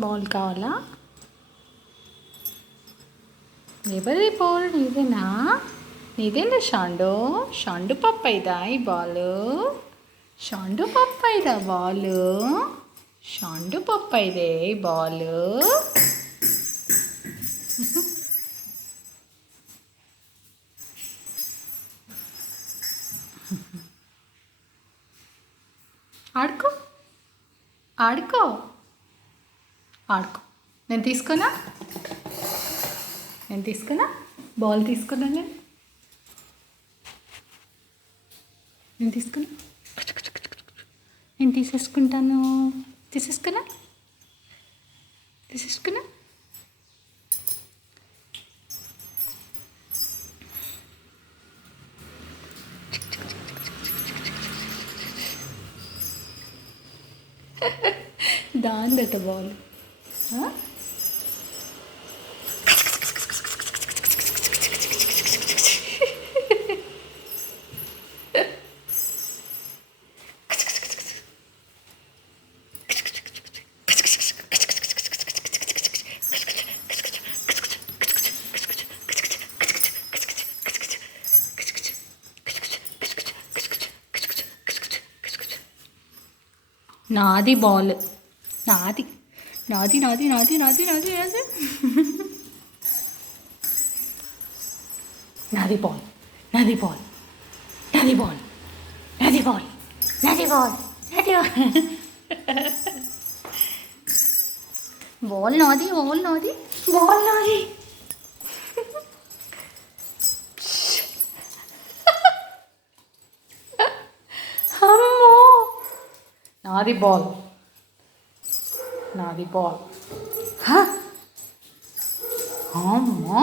Ball కావాలా? ఎవరి ball? నీదేనా? నీదేనా షాండు? షాండు పప్పైదా ఈ బాలు? షాండు పప్పైదా బాలు? షాండు పప్పైదే ఈ బాలు? ఆడుకో, ఆడుకో, ఆడుకో. నేను తీసుకున్నా, నేను తీసుకున్నా, బాల్ తీసుకున్నా, నేను తీసుకున్నా, నేను తీసేసుకుంటాను. తీసేసుకున్నా, తీసేసుకున్నా. దాందట బాల్. నాది బాల్, నాది నాది నాది నాది నాది నాది నాది నాది బాల్, నాది బాల్, నాది బాల్, నాది బాల్, నాది బాల్, నాది బాల్, నాది బాల్, నాది బాల్, నాది. అమ్మో, నాది బాల్, నాది బాల్. అమ్మా,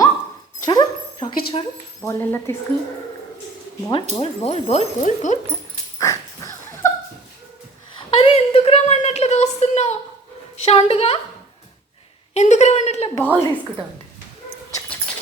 చూడు రాకీ, చూడు బాల్ ఎలా తీసుకుని. Ball ball ball ball ball ball. అరే ఎందుకు రమ్మన్నట్లు దోస్తున్నావు షాండుగా? ఎందుకు రమ్మన్నట్లు బాల్ తీసుకుంటావు?